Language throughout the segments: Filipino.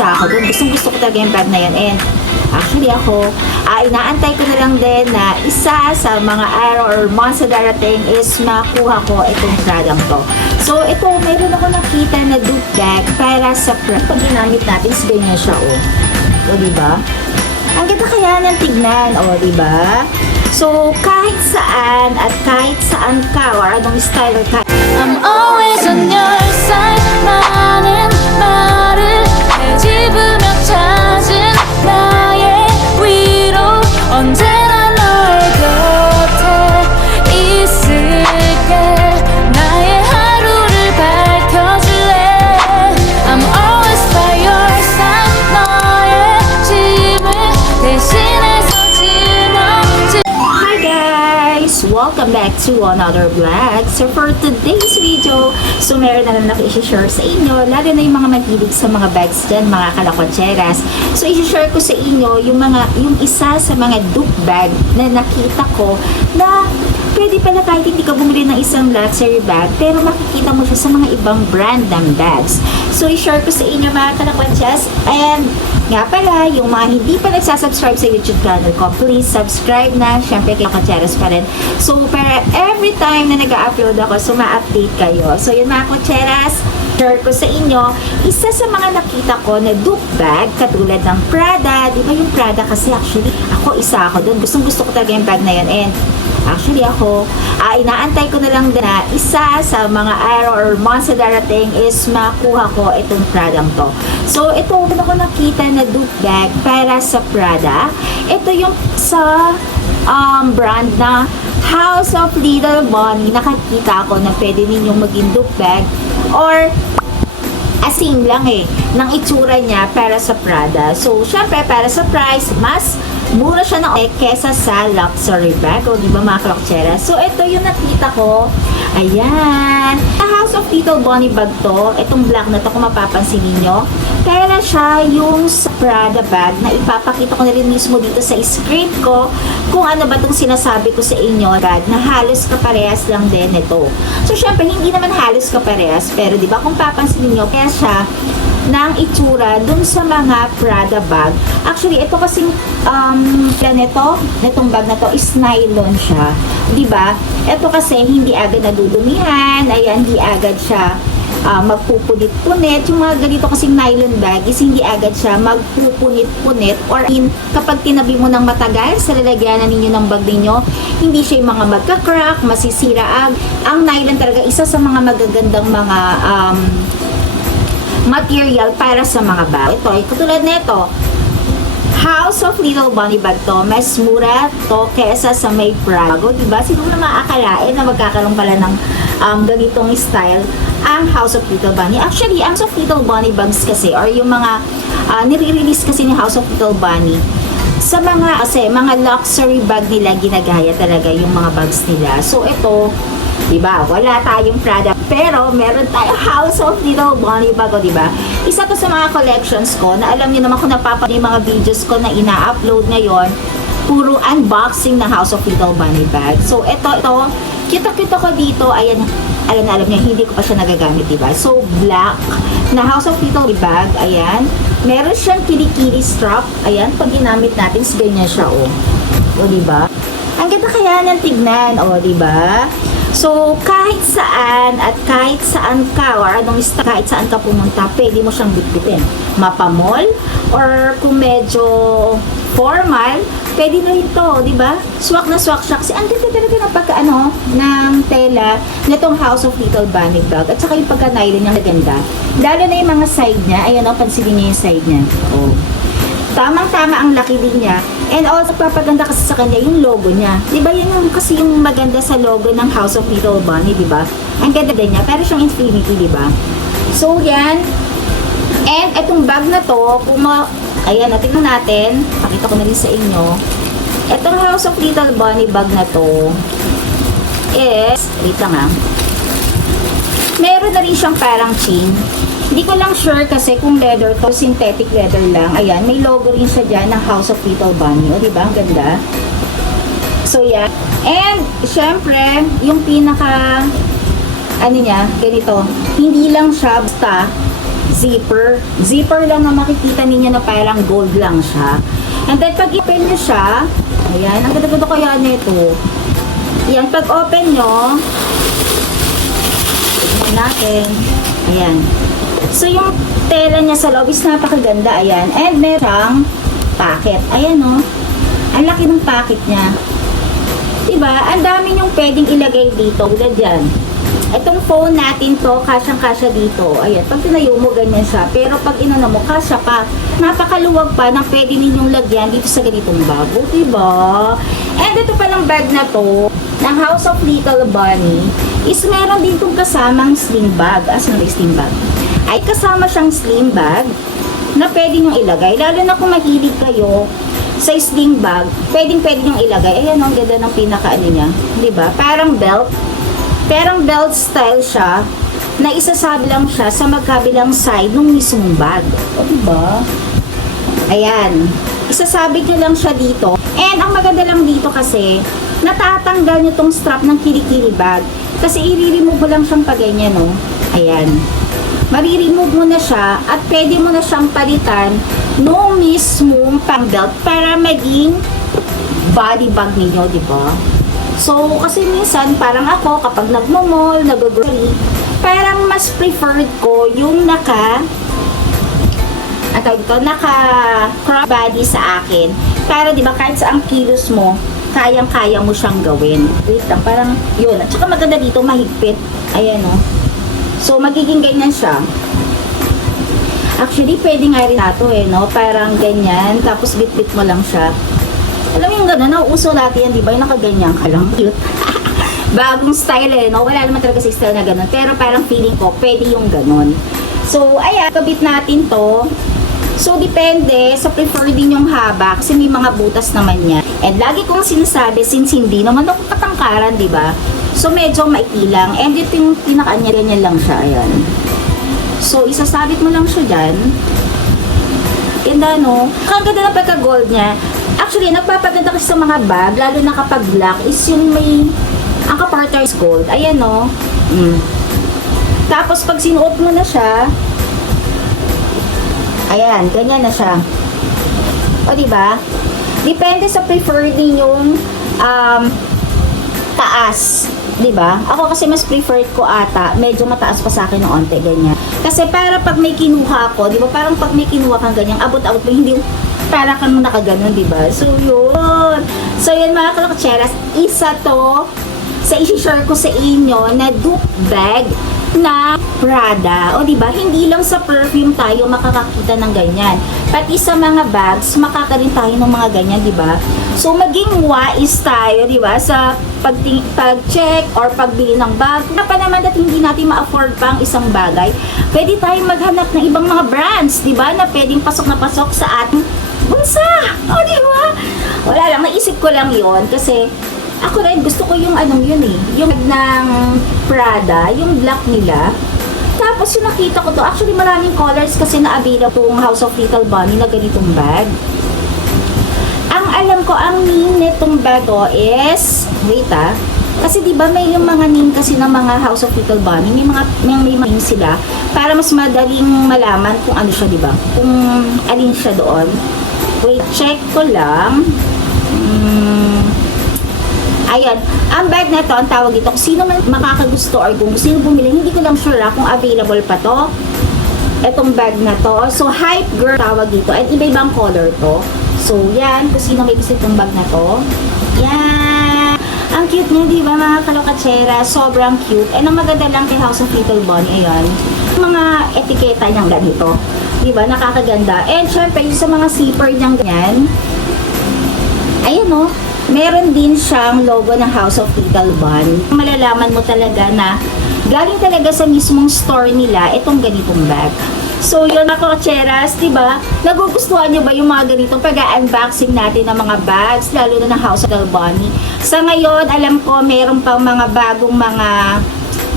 isa ako dun. Gusto ko talaga yung bag na yan. And actually ako, inaantay ko na lang din na isa sa mga araw or months na darating is makuha ko itong product to. So, ito, mayroon ako nakita na dupe bag para sa pag ginamit natin, is ganyan siya, O, diba? Ang ganda kaya ng tignan, diba? So, kahit saan at kahit saan ka or anong style or kahit I'm always on your side. 많은 말을 헤집으며 찾은 나의 위로 언제나 널 곁에 있을게. 나의 하루를 밝혀줄래. I'm always by your side. 너의 짐을 대신해서 짊어질. Hi guys! Welcome back to another vlog. So for today's video, so meron na lang i-share sa inyo, lalo na yung mga mahilig sa mga bags dyan, mga kalakotseras. So i-share ko sa inyo yung isa sa mga dupe bag na nakita ko na pwede pala kahit hindi ka bumili ng isang luxury bag, pero makikita mo siya sa mga ibang brand ng bags. So i-share ko sa inyo mga kalakotseras. And nga pala, yung mga hindi pa nagsasubscribe sa YouTube channel ko, please subscribe na. Siyempre, kay Kotseras pa rin. So, para every time na nag-upload ako, so ma-update kayo. So, yun mga Kotseras, share ko sa inyo, isa sa mga nakita ko na dupe bag, katulad ng Prada. Di ba yung Prada kasi actually, isa ako dun. Gusto ko talaga yung bag na yun. And actually ako, inaantay ko na lang din na isa sa mga araw or months na darating is makuha ko itong product to. So, ito ako nakita na dupe bag para sa Prada. Ito yung sa brand na House of Little Bunny. Nakakita ko na pwede ninyong maging dupe bag or asing lang ng itsura niya para sa Prada. So, syempre, para sa price, mas mura siya na kesa sa luxury bag. O, di ba mga kaloktsera? So, ito yung nakita ko. Ayan. Sa House of Little Bunny bag to. Itong black na to, kung mapapansin ninyo. Kaya siya yung sa Prada bag na ipapakita ko na rin mismo dito sa screen ko kung ano ba itong sinasabi ko sa inyo. Bag na halos kaparehas lang din ito. So, syempre, hindi naman halos kaparehas. Pero, di ba, kung papansin ninyo, kaya siya ng itsura dun sa mga Prada bag. Actually, ito kasing netong bag na to is nylon siya. Diba? Ito kasi hindi agad nadudumihan. Ayan, hindi agad siya magpupunit-punit. Yung mga ganito kasing nylon bag is hindi agad siya magpupunit-punit or kapag tinabi mo ng matagal sa lalagyanan ninyo ng bag ninyo, hindi siya yung mga magka-crack, masisira. Ang nylon talaga isa sa mga magagandang mga material para sa mga bag. Ito, katulad nito, House of Little Bunny bag to. Mas mura to kesa sa may Prada. Diba? Siguro na maakalain na magkakaroon pala ng ganitong style ang House of Little Bunny. Actually, ang House of Little Bunny bags kasi or yung mga nire-release kasi ni House of Little Bunny sa mga luxury bag nila, ginagaya talaga yung mga bags nila. So, ito, diba? Wala tayong Prada. Pero, meron tayong House of Little Bunny bag, diba? Isa to sa mga collections ko na alam niyo naman kung napapanood yung mga videos ko na ina-upload ngayon, puro unboxing ng House of Little Bunny bag. So, ito, kita ko dito. Ayan, alam niyo, hindi ko pa siya nagagamit, diba? So, black na House of Little bag. Ayan. Meron siyang kilikili strap. Ayan, pag ginamit natin, ganyan siya, O, diba? Ang ganda kaya ng tignan, diba? So, kahit saan at kahit saan ka or kahit saan ka pumunta, pwede mo siyang bitbitin. Mapa-mall or kung medyo formal, pwede na ito, di ba? Swak na swak siya. Kasi ang ganda talaga ng ng tela nitong House of Little Bunny bag. At saka yung pagka-nylon niya maganda. Lalo na yung mga side niya. Ayan pansinin niyo yung side niya. Tamang-tama ang laki din niya. And also, papaganda kasi sa kanya yung logo niya. Diba yun kasi yung maganda sa logo ng House of Little Bunny, diba? Ang ganda din niya. Pero siyang infinity, diba? So, yan. And itong bag na to, ayan, tingnan natin. Pakita ko na rin sa inyo. Itong House of Little Bunny bag na to is, wait lang meron na rin siyang parang chain. Hindi ko lang sure kasi kung leather to, synthetic leather lang. Ayan, may logo rin siya dyan ng House of Little Bunny. Diba? Ang ganda. So, yan. And, syempre, yung pinaka, ganito, hindi lang siya basta Zipper lang na makikita ninyo na parang gold lang siya. And then, pag open nyo siya, ayan, ang ganda-ganda kaya nito. Ayan, pag open nyo, tignan natin. Ayan. So, yung tela niya sa loob is napakaganda. Ayan. And merang packet. Ayan, no? Ang laki ng packet niya. Diba? Ang dami yung pwedeng ilagay dito. Tulad yan. Itong phone natin to, kasyang-kasya dito. Ayan, pag tinayo mo, ganyan siya. Pero pag inano mo, kasya pa. Napakaluwag pa na pwede ninyong lagyan dito sa ganitong bag. O, diba? And ito palang bag na to, ng House of Little Bunny, is meron din itong kasamang sling bag. Asan na yung sling bag? Ay, kasama siyang sling bag na pwede nyong ilagay. Lalo na kung mahilig kayo sa sling bag, pwede nyong ilagay. Ayan, ang ganda ng pinaka-ano niya. Diba? Parang belt. Perang belt style siya na isasabi lang siya sa magkabilang side ng mismong bag. O, diba? Ayan. Isasabit nyo lang siya dito. And ang maganda lang dito kasi, natatanggal nyo tong strap ng kilikili bag. Kasi i-remove mo lang siyang paganyan, no? Ayan. Mari-remove mo na siya at pwede mo na siyang palitan no mismong pang belt para maging body bag ninyo, diba? So, kasi minsan, parang ako, kapag nagmo-mall, nag-grocery, parang mas preferred ko yung naka-crop body sa akin. Para, di ba, kahit sa ang kilos mo, kayang-kaya mo siyang gawin. Wait lang, parang, yun. At saka maganda dito, mahigpit. Ayan, o. So, magiging ganyan siya. Actually, pwede nga rin nato, no? Parang ganyan, tapos bit-bit mo lang siya. Alam mo yung gano'n, nauuso natin yan, di ba? Yung nakaganyan ka lang. Cute. Bagong style, no? Wala naman talaga sa style na gano'n. Pero parang feeling ko, pwede yung gano'n. So, ayan, kabit natin to. So, depende sa prefer din yung haba. Kasi may mga butas naman yan. And lagi kong sinasabi, since hindi naman ako katangkaran, di ba? So, medyo maiki lang. And ito yung pinaka-anya, ganyan lang siya. Ayan. So, isasabit mo lang siya dyan. Ganda, no? Ang ganda ng pagka-gold niya. Actually, nagpapaganda kasi sa mga bag, lalo na kapag black, is yung may, ang kapartner is gold. Ayan, no? Tapos, pag sinuot mo na siya, ayan, ganyan na siya. O, diba? Depende sa preferred ninyong taas. Diba? Ako kasi mas preferred ko ata, medyo mataas pa sa akin ng onte, ganyan. Kasi para pag may kinuha ko, diba? Parang pag may kinuha kang ganyan, abot-abot mo, hindi para kang nakaganon, diba? So, yun. So, yun mga kalakatseras, isa to sa isi-share ko sa inyo na dupe bag na Prada. O, diba? Hindi lang sa perfume tayo makakakita ng ganyan. Pati sa mga bags, makakarin tayo ng mga ganyan, diba? So, maging wise tayo, diba? Sa pag-check or pagbili ng bag. Na pa naman at hindi natin ma-afford pa ang isang bagay, pwede tayong maghanap ng ibang mga brands, diba? Na pwedeng pasok na pasok sa ating bulsa. O, diba? Wala lang, naisip ko lang yon kasi ako rin, gusto ko yung anong yun eh. Yung ng Prada, yung black nila. Tapos yung nakita ko to, actually maraming colors kasi na-available yung House of Little Bunny na ganitong bag. Ang alam ko, ang name nitong bag is, wait kasi di ba may yung mga name kasi ng mga House of Little Bunny, may mga name sila para mas madaling malaman kung ano siya, di ba? Kung alin siya doon. Wait, check ko lang. Ayan, ang bag na to, ang tawag ito, kung sino man makakagusto or kung sino bumili, hindi ko lang sure kung available pa to. Itong bag na to. So, Hype Girl tawag dito. And iba-ibang color to. So, yan, kung sino may gusto itong bag na to. Yan! Ang cute niya, di ba mga kalokatsera? Sobrang cute. And ang maganda lang kay House of Little Bunny, ayan. Mga etiketa niyang ganito. Di ba? Nakakaganda. And syempre, yung sa mga zipper niyang ganyan, ayan o. Meron din siyang logo ng House of Little Bunny. Malalaman mo talaga na galing talaga sa mismong store nila itong ganitong bag. So, yun mga kotseras, diba? Nagugustuhan nyo ba yung mga ganitong pag-unboxing natin ng mga bags, lalo na ng House of Little Bunny? Sa ngayon, alam ko, meron pang mga bagong mga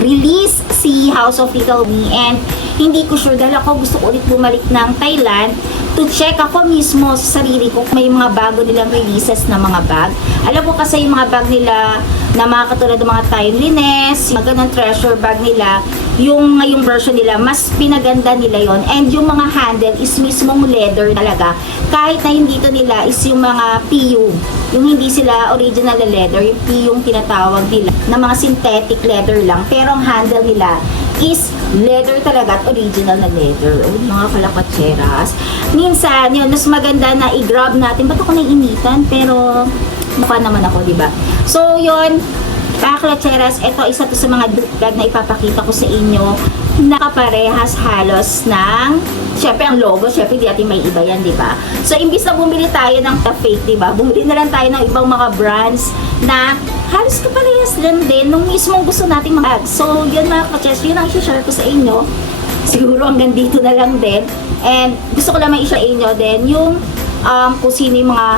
release si House of Little Bunny and hindi ko sure dahil ako gusto ko ulit bumalik ng Thailand to check ako mismo sa sarili ko kung may mga bago nilang releases na mga bag. Alam ko kasi yung mga bag nila na mga katulad ng mga timeliness, yung mga ganang treasure bag nila, yung ngayong version nila, mas pinaganda nila yon. And yung mga handle is mismong leather talaga. Kahit na yung dito nila is yung mga PU. Yung hindi sila original na leather, yung PU yung tinatawag nila, na mga synthetic leather lang. Pero ang handle nila is leather talaga at original na leather. O, mga kalapatseras. Minsan, yun, mas maganda na i-grab natin. Ba't ako naiinitan? Pero, mukha naman ako, di ba? So, yun, Kaklatseras, ito isa to sa mga bag na ipapakita ko sa inyo. Nakaparehas halos ng, syempre ang logo, syempre di natin may iba yan, di ba? So, imbis na bumili tayo ng fake, di ba? Bumili na lang tayo ng ibang mga brands na halos kaparehas lang din nung mismong gusto nating mga bag. So, yun mga kaklatseras, yun ang i-share ko sa inyo. Siguro hanggang dito na lang din. And gusto ko lang i-share inyo din yung kung sino yung mga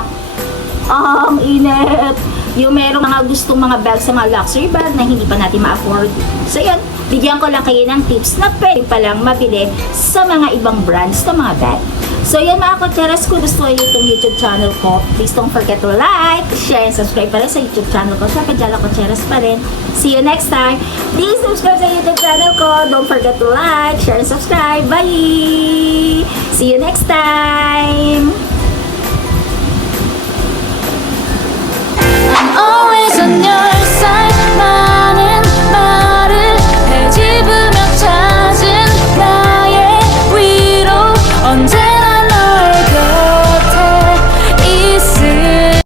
init. Yung merong mga gustong mga bag sa mga luxury bag na hindi pa natin ma-afford. So yun, bigyan ko lang kayo ng tips na pwede palang mabili sa mga ibang brands ng mga bag. So yun mga kotseras, kung gusto nyo itong YouTube channel ko, please don't forget to like, share, and subscribe pa rin sa YouTube channel ko. Siyempre, Jala Kotseras pa rin. See you next time. Please subscribe sa YouTube channel ko. Don't forget to like, share, and subscribe. Bye! See you next time!